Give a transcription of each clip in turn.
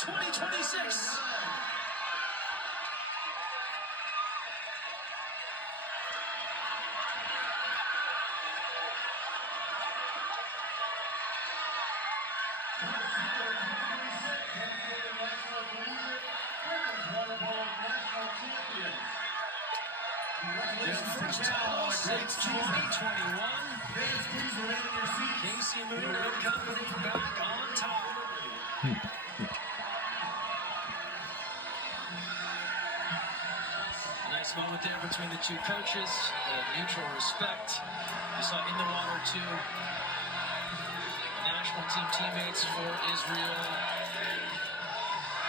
2026. Their first title since 2021. Casey Moon and company back on top. Nice moment there between the two coaches. Mutual respect. You saw in the water too. National team teammates for Israel.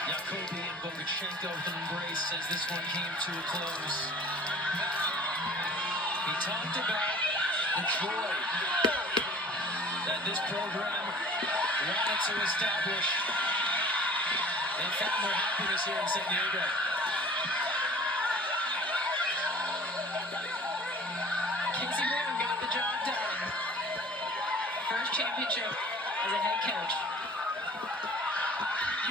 Jacoby and Bogachenko with an embrace as this one came to a close. He talked about the joy that this program wanted to establish. They found their happiness here in San Diego. Casey Moon got the job done. First championship as a head coach.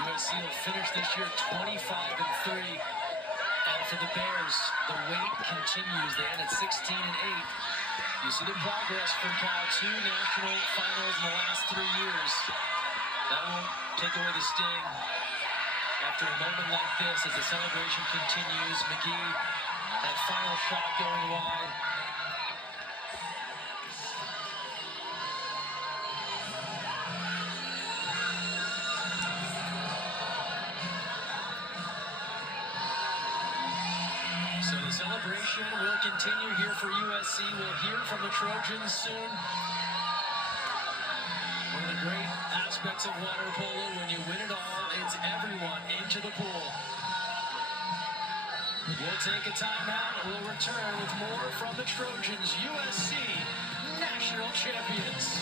USC will finish this year 25-3. And for the Bears, the wait continues. They end at 16-8. You see the progress for Cal. 2 national finals in the last 3 years. That won't take away the sting. After a moment like this, as the celebration continues, McGee, that final shot going wide. So the celebration will continue here for USC. We'll hear from the Trojans soon. One of the great aspects of water polo, when you win it all, it's everyone into the pool. We'll take a timeout and we'll return with more from the Trojans, USC national champions.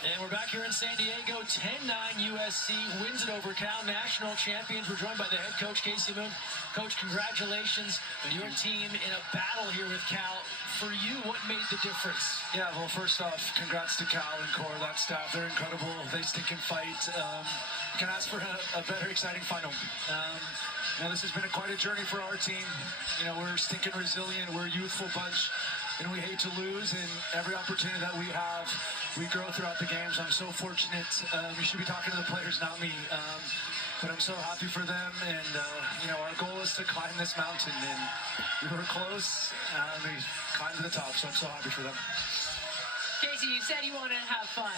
And we're back here in San Diego. 10-9 USC wins it over Cal. National champions. We're joined by the head coach, Casey Moon. Coach, congratulations on your team in a battle here with Cal. for you, what made the difference? Yeah, well, first off, congrats to Cal and Core, that staff. They're incredible. They stink and fight. You can ask for a better, exciting final. This has been quite a journey for our team. We're stinking resilient. We're a youthful bunch, and we hate to lose. And every opportunity that we have, we grow throughout the games. I'm so fortunate. You should be talking to the players, not me. But I'm so happy for them, and our goal is to climb this mountain, and we were close, and we climbed to the top, so I'm so happy for them. Casey, you said you wanted to have fun.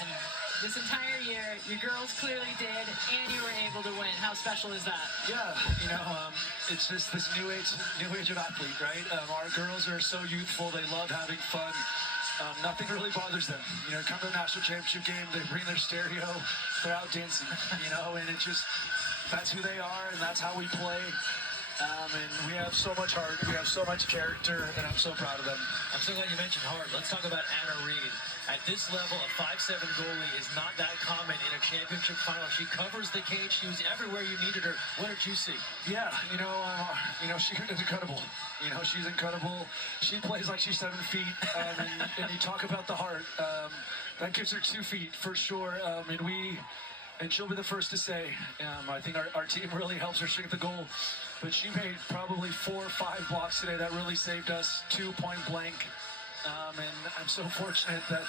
This entire year, your girls clearly did, and you were able to win. How special is that? Yeah, it's just this new age of athlete, right? Our girls are so youthful, they love having fun. Nothing really bothers them. Come to the national championship game, they bring their stereo, they're out dancing, and it just, that's who they are, and that's how we play. And we have so much heart, we have so much character, and I'm so proud of them. I'm so glad you mentioned heart. Let's talk about Anna Reid. At this level, a 5'7" goalie is not that common in a championship final. She covers the cage. She was everywhere you needed her. What did you see? Yeah, she is incredible. She's incredible. She plays like she's 7 feet. And you talk about the heart. That gives her 2 feet for sure. And she'll be the first to say, I think our team really helps her shoot the goal. But she made probably 4 or 5 blocks today that really saved us, 2 point blank. And I'm so fortunate that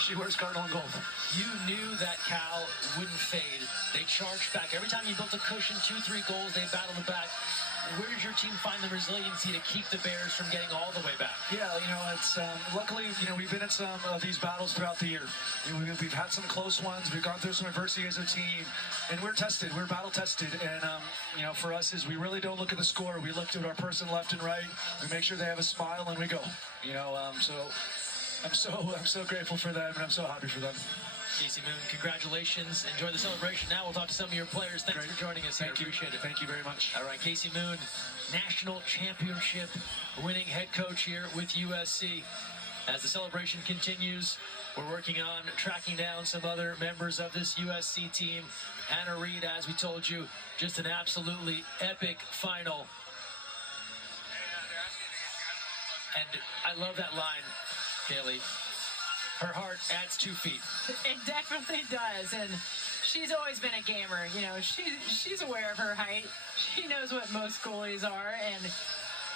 she wears Cardinal and gold. You knew that Cal wouldn't fade. They charged back. Every time you built a cushion, 2-3 goals, they battled it back. Where did your team find the resiliency to keep the Bears from getting all the way back? Yeah, it's luckily, we've been in some of these battles throughout the year. We've had some close ones. We've gone through some adversity as a team, and we're tested. We're battle tested, and for us is we really don't look at the score. We look at our person left and right. We make sure they have a smile, and we go. So I'm so grateful for them, and I'm so happy for them. Casey Moon, congratulations. Enjoy the celebration. Now we'll talk to some of your players. Thanks for joining us here. Appreciate it. Thank you very much. All right, Casey Moon, national championship winning head coach here with USC. As the celebration continues, we're working on tracking down some other members of this USC team. Anna Reid, as we told you, just an absolutely epic final. And I love that line, Haley. Her heart adds 2 feet. It definitely does, and she's always been a gamer. She's aware of her height. She knows what most goalies are, and it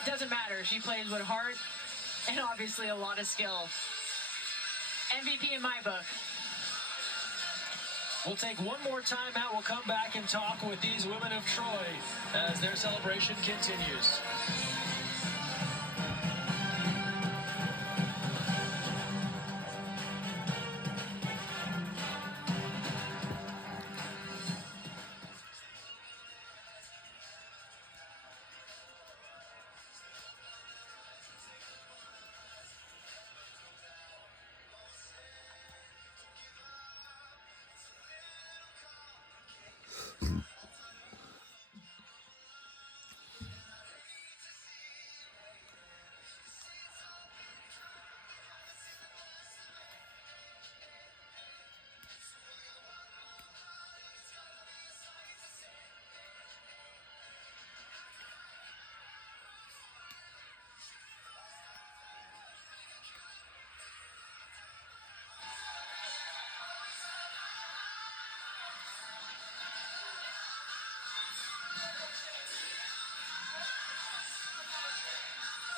doesn't matter. She plays with heart and obviously a lot of skill. MVP in my book. We'll take one more time out. We'll come back and talk with these women of Troy as their celebration continues.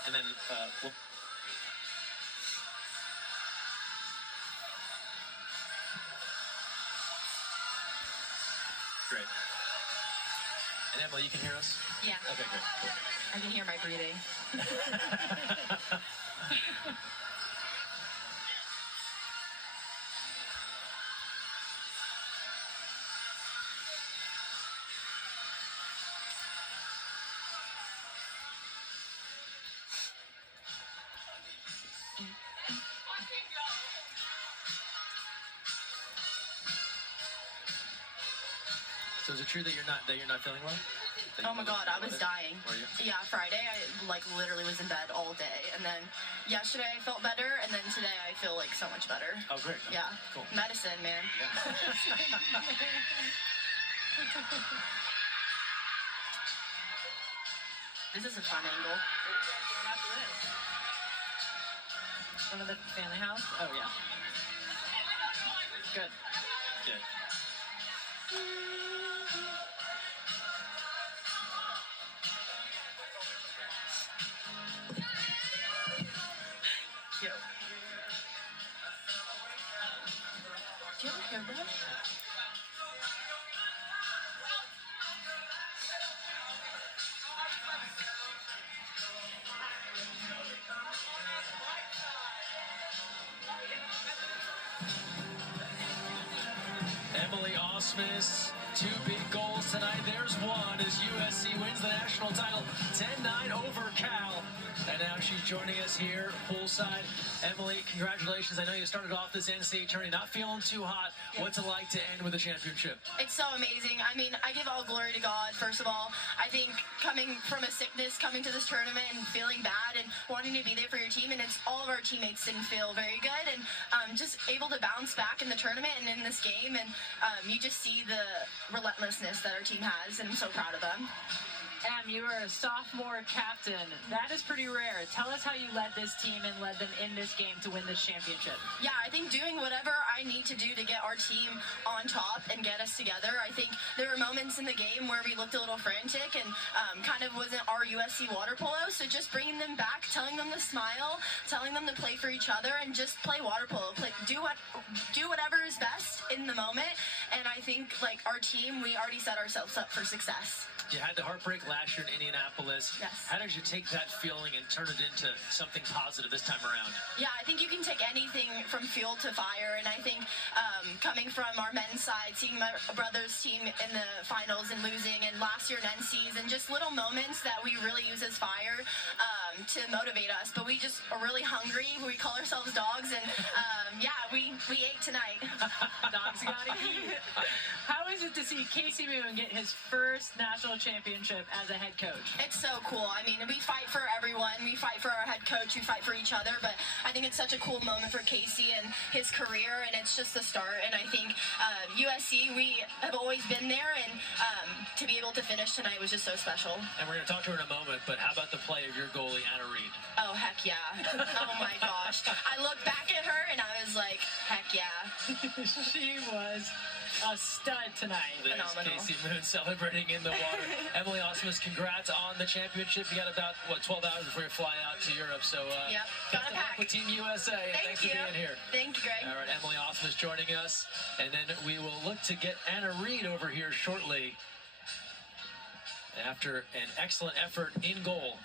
And then we'll... Great. And Emily, you can hear us? Yeah. Okay, great. Cool. I can hear my breathing. So is it true that you're not feeling well? Oh my God, I was dying. Were you? Yeah, Friday I literally was in bed all day, and then yesterday I felt better, and then today I feel so much better. Oh, great. Yeah. Cool. Medicine, man. Yeah. This is a fun angle. Front of the family house? Oh, yeah. Good. Good. Cute. Do you have a hairbrush? Emily Osmus, 2 big goals tonight. There's one as USC wins the national title, 10-9 over Cal. And now she's joining us here poolside. Emily, congratulations. I know you started off this NCAA tourney not feeling too hot. What's it like to end with a championship? It's so amazing. I mean, I give all glory to God, first of all. I think coming from a sickness, coming to this tournament and feeling bad and wanting to be there for your team, and it's all of our teammates didn't feel very good, and just able to bounce back in the tournament and in this game, and you just see the relentlessness that our team has, and I'm so proud of them. Em, you are a sophomore captain. That is pretty rare. Tell us how you led this team and led them in this game to win this championship. Yeah, I think doing whatever I need to do to get our team on top and get us together. I think there were moments in the game where we looked a little frantic and kind of wasn't our USC water polo. So just bringing them back, telling them to smile, telling them to play for each other, and just play water polo. Do whatever is best in the moment. And I think like our team, we already set ourselves up for success. You had the heartbreak last year in Indianapolis. Yes. How did you take that feeling and turn it into something positive this time around? Yeah, I think you can take anything from fuel to fire, and I think coming from our men's side, seeing my brother's team in the finals and losing, and last year in NCs, and just little moments that we really use as fire to motivate us. But we just are really hungry. We call ourselves dogs, and yeah, we ate tonight. Dogs gotta eat. How is it to see Casey Moon get his first national championship as a head coach? It's so cool. I mean, we fight for everyone. We fight for our head coach. We fight for each other. But I think it's such a cool moment for Casey and his career, and it's just the start. And I think USC, we have always been there, and to be able to finish tonight was just so special. And we're going to talk to her in a moment, but how about the play of your goalie, Anna Reed? Oh, heck yeah. Oh, my gosh. I looked back at her, and I was like, heck yeah. She was a stud tonight. There's Phenomenal. Casey Moon celebrating in the water. Emily Osmus, congrats on the championship. You got about, 12 hours before you fly out to Europe. So, Yep, gotta best of luck pack. with Team USA. Thank Thanks you. for being here. Thank you, Greg. All right, Emily Osmus joining us. And then we will look to get Anna Reed over here shortly after an excellent effort in goal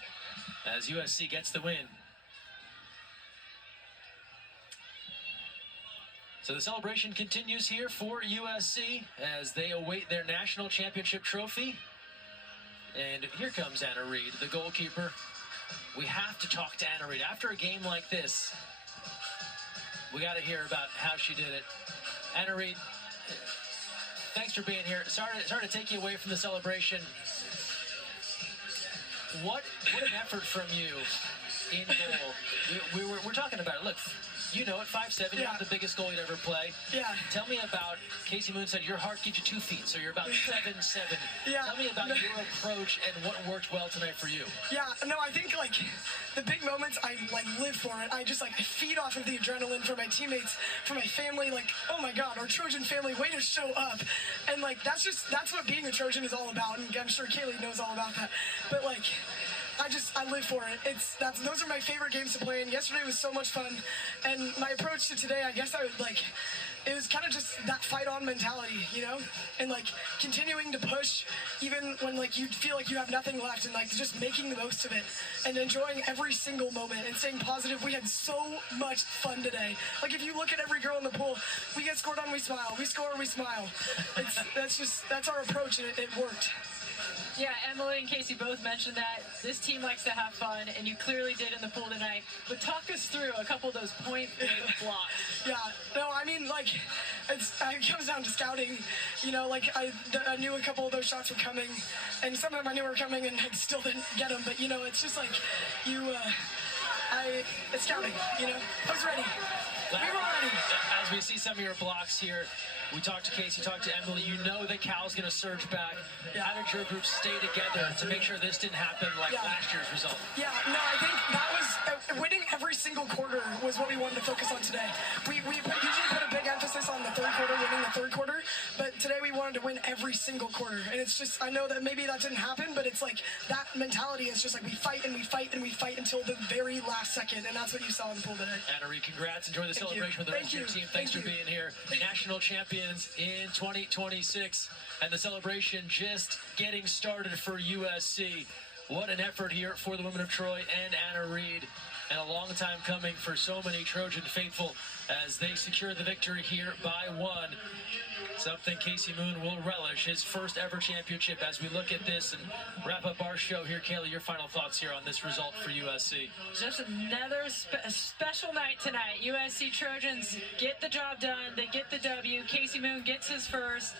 as USC gets the win. So the celebration continues here for USC as they await their national championship trophy. And here comes Anna Reed, the goalkeeper. We have to talk to Anna Reed. After a game like this, we got to hear about how she did it. Anna Reed, thanks for being here. Sorry to take you away from the celebration. What an effort from you in goal. We're talking about it. Look, you know it, 5'7", you're not the biggest goal you'd ever play. Yeah. Tell me about, Casey Moon said your heart gives you 2 feet, so you're about 7'7". Yeah. Tell me about your approach and what worked well tonight for you. Yeah, no, I think like the big moments, I like live for it. I just like I feed off of the adrenaline for my teammates, for my family. Like, oh my God, our Trojan family, way to show up. And like that's what being a Trojan is all about. And I'm sure Kaylee knows all about that. But like, I live for it. Those are my favorite games to play in. Yesterday was so much fun, and my approach to today, I guess it was kind of just that fight on mentality, you know, and like continuing to push even when like you feel like you have nothing left, and like just making the most of it and enjoying every single moment and staying positive. We had so much fun today. Like if you look at every girl in the pool, we get scored on, we smile. We score, we smile. That's our approach, and it worked. Yeah, Emily and Casey both mentioned that this team likes to have fun, and you clearly did in the pool tonight. But talk us through a couple of those point-blank blocks. Yeah, no, I mean, like, it comes down to scouting. You know, like, I knew a couple of those shots were coming, and some of them I knew were coming, and I still didn't get them. But, you know, it's just like, it's scouting, you know. I was ready. We were ready. As we see some of your blocks here, We talked to Casey, talked to Emily. You know that Cal's going to surge back. How did your group stay together to make sure this didn't happen like last year's result? Yeah, no, I think that was winning every single quarter was what we wanted to focus on today. We usually put a big emphasis on the third quarter, winning the third quarter, but today we wanted to win every single quarter. And it's just, I know that maybe that didn't happen, but it's like that mentality is just like we fight and we fight and we fight until the very last second, and that's what you saw in the pool today. Anna Reid, congrats. Enjoy the celebration with the rest of your team. Thanks for being here. National champions in 2026, and the celebration just getting started for USC. What an effort here for the women of Troy and Anna Reid, and a long time coming for so many Trojan faithful as they secure the victory here by one. Something Casey Moon will relish, his first ever championship. As we look at this and wrap up our show here, Kayla, your final thoughts here on this result for USC. Just another special night tonight. USC Trojans get the job done. They get the W. Casey Moon gets his first.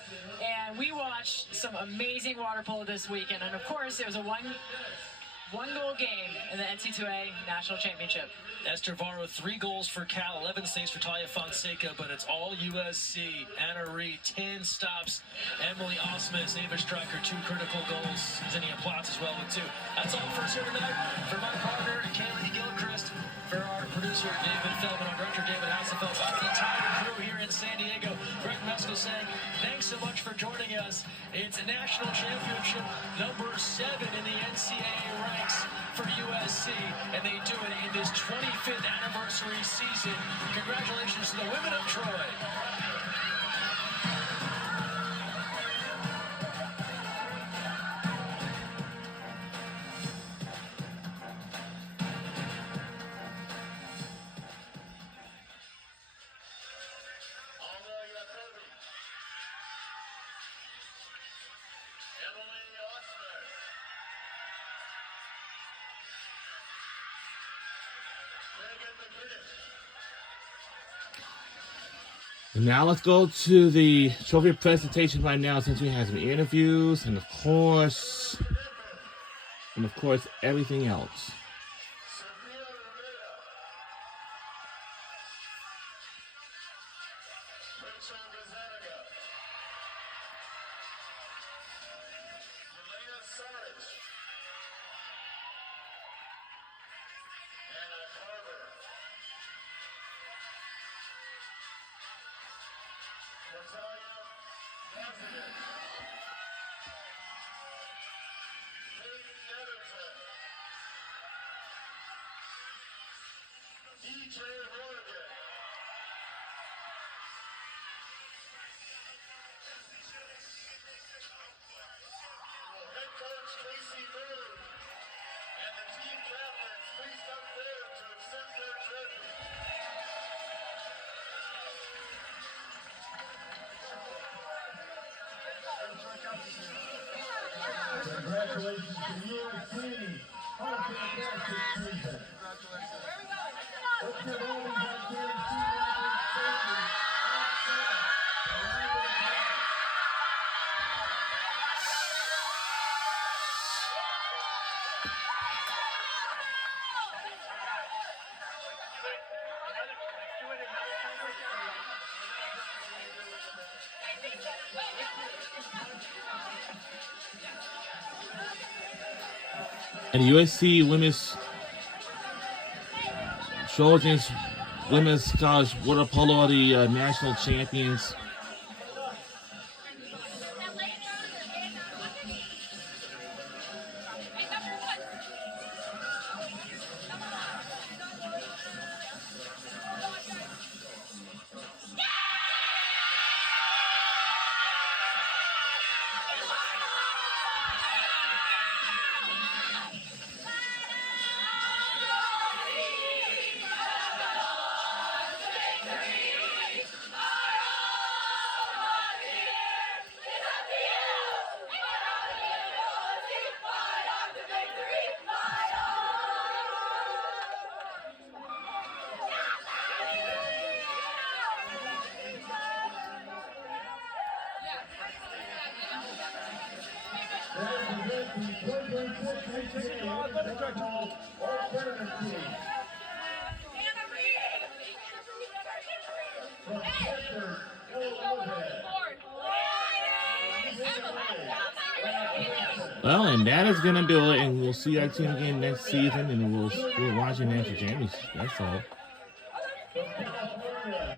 And we watched some amazing water polo this weekend. And of course, it was a one-goal game in the NC2A National Championship. Esther Varro, 3 goals for Cal, 11 saves for Talia Fonseca, but it's all USC. Anna Reid, 10 stops. Emily Osmus, Ava Stryker, 2 critical goals. Zinnia Platts as well with 2. That's all for us here tonight. For my partner, Kaylee Gilchrist, for our producer, David Feldman, our director, David Hasselfeld, our entire crew here in San Diego, Greg Meskel saying, thanks so much for joining us. It's National Championship number 7 in the NCAA ranks for USC, and they do it in this 25th anniversary season. Congratulations to the women of Troy. And now let's go to the trophy presentation right now, since we have some interviews and of course everything else. Congratulations to USC. What a fantastic season. Let's give all these outstanding And USC women's Trojans women's college water polo are the national champions. Well, and that is gonna do it, and we'll see our team again next season, and we'll watch it after Jamie's. That's all. California.